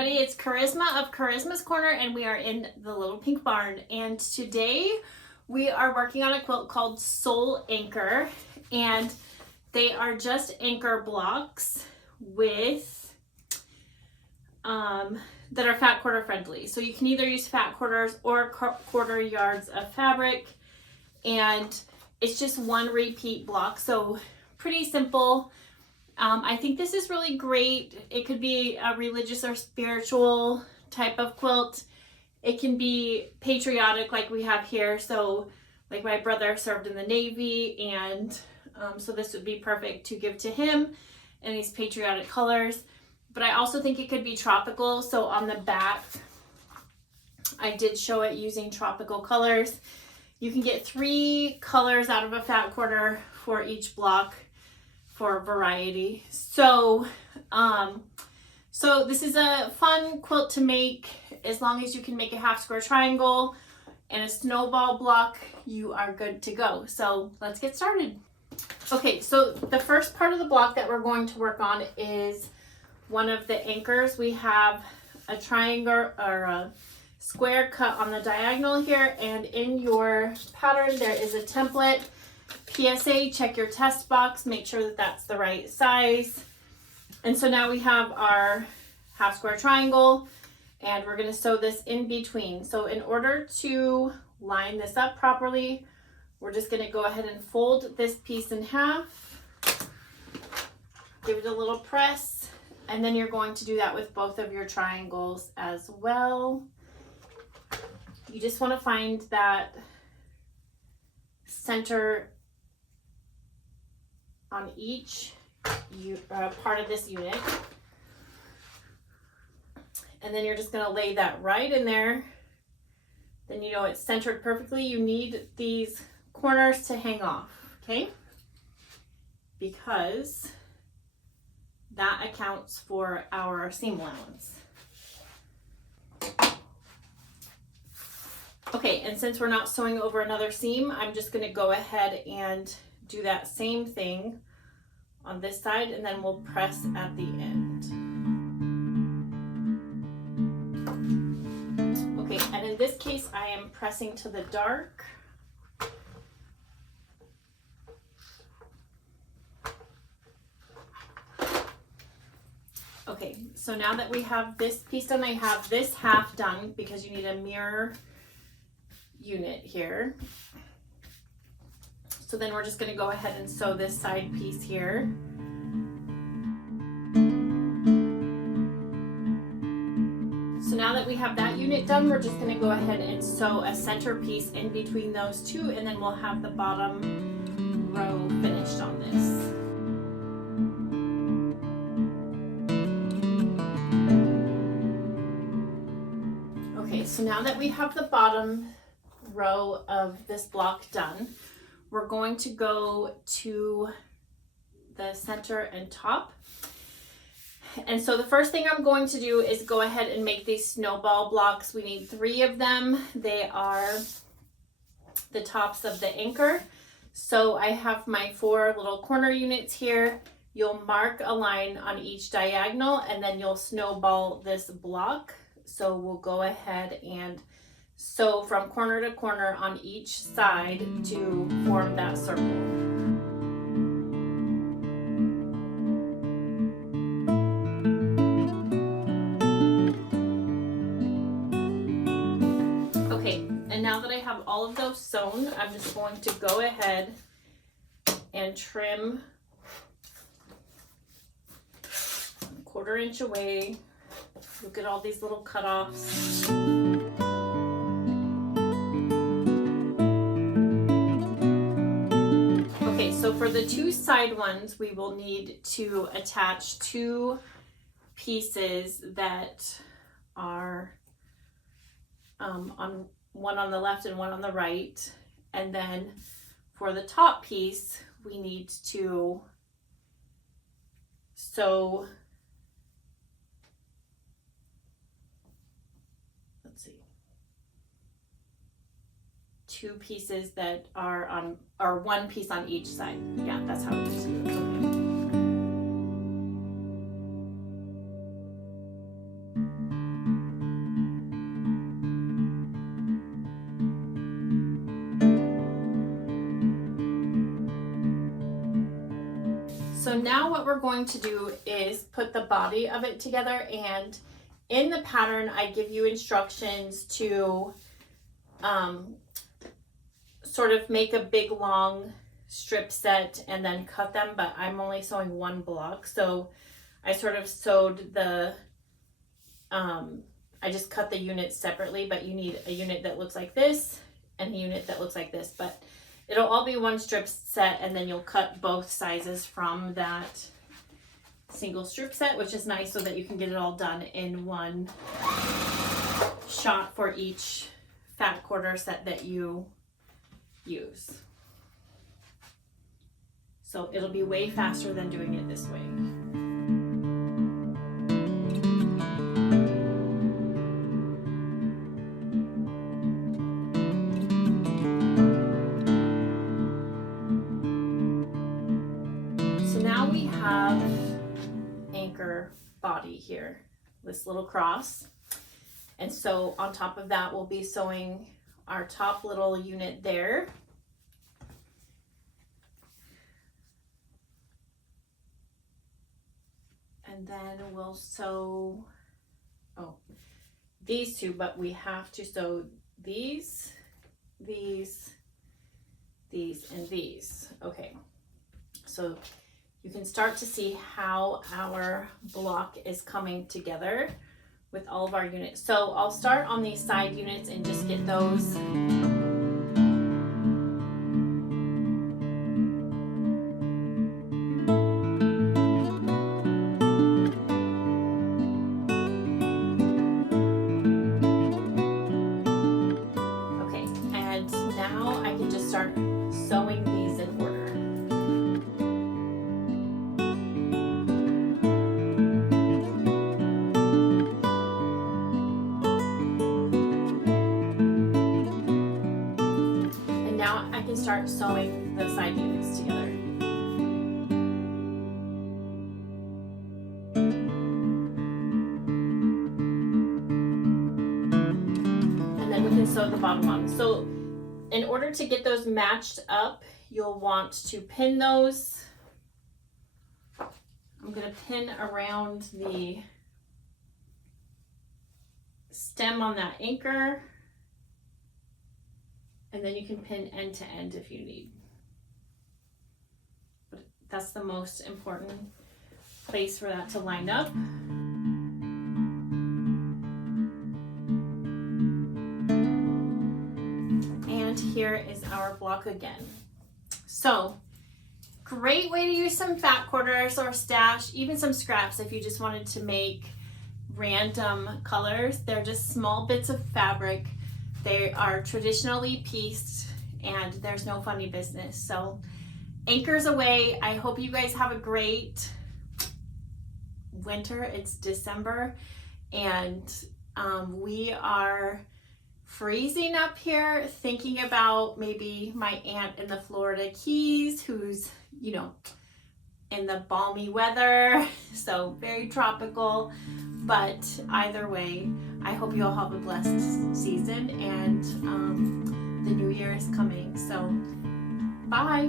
everybody, it's Charisma of Charisma's Corner, and we are in the Little Pink Barn. And today we are working on a quilt called Soul Anchor, and they are just anchor blocks with that are fat quarter friendly. So you can either use fat quarters or quarter yards of fabric, and it's just one repeat block, so pretty simple. I think this is really great. It could be a religious or spiritual type of quilt. It can be patriotic like we have here. So like my brother served in the Navy, and so this would be perfect to give to him in these patriotic colors. But I also think it could be tropical. So on the back, I did show it using tropical colors. You can get 3 colors out of a fat quarter for each block for variety. So this is a fun quilt to make. As long as you can make a half square triangle and a snowball block, you are good to go. So let's get started. Okay, so the first part of the block that we're going to work on is one of the anchors. We have a triangle or a square cut on the diagonal here, and in your pattern there is a template. PSA, check your test box, make sure that that's the right size. And so now we have our half square triangle, and we're going to sew this in between. So in order to line this up properly, we're just going to go ahead and fold this piece in half, give it a little press, and then you're going to do that with both of your triangles as well. You just want to find that center on each part of this unit, and then you're just going to lay that right in there. Then you know it's centered perfectly. You need these corners to hang off, okay, because that accounts for our seam allowance. Okay, and since we're not sewing over another seam, I'm just going to go ahead and do that same thing on this side, and then we'll press at the end. Okay, and in this case I am pressing to the dark. Okay, so now that we have this piece done, I have this half done because you need a mirror unit here. So then we're just going to go ahead and sew this side piece here. So now that we have that unit done, we're just going to go ahead and sew a center piece in between those two, and then we'll have the bottom row finished on this. Okay, so now that we have the bottom row of this block done, we're going to go to the center and top. And so the first thing I'm going to do is go ahead and make these snowball blocks. We need 3 of them. They are the tops of the anchor. So I have my 4 little corner units here. You'll mark a line on each diagonal, and then you'll snowball this block. So we'll go ahead and sew from corner to corner on each side to form that circle. Okay, and now that I have all of those sewn, I'm just going to go ahead and trim 1/4 inch away. Look at all these little cutoffs. So for the 2 side ones, we will need to attach 2 pieces that are on one on the left and one on the right. And then for the top piece, we need to sew, let's see, 2 pieces that are on, or 1 piece on each side. Yeah, that's how it is. Okay. So now what we're going to do is put the body of it together, and in the pattern I give you instructions to sort of make a big long strip set and then cut them, but I'm only sewing one block, so I sort of sewed the I just cut the units separately, but you need a unit that looks like this and a unit that looks like this, but it'll all be one strip set, and then you'll cut both sizes from that single strip set, which is nice so that you can get it all done in one shot for each fat quarter set that you use. So it'll be way faster than doing it this way. Now we have anchor body here, this little cross, and so on top of that we'll be sewing our top little unit there, and then we'll sew these two, but we have to sew these, and these. Okay, so you can start to see how our block is coming together with all of our units. So I'll start on these side units and just get those. Okay, and now I can just start sewing these in order. I can start sewing the side units together. And then we can sew the bottom on. So in order to get those matched up, you'll want to pin those. I'm going to pin around the stem on that anchor. And then you can pin end to end if you need. But that's the most important place for that to line up. And here is our block again. So, great way to use some fat quarters or stash, even some scraps if you just wanted to make random colors. They're just small bits of fabric. They are traditionally pieced, and there's no funny business. So anchors away. I hope you guys have a great winter. It's December, and we are freezing up here, thinking about maybe my aunt in the Florida Keys who's, you know, in the balmy weather, so very tropical. But either way, I hope you all have a blessed season, and the new year is coming. So bye.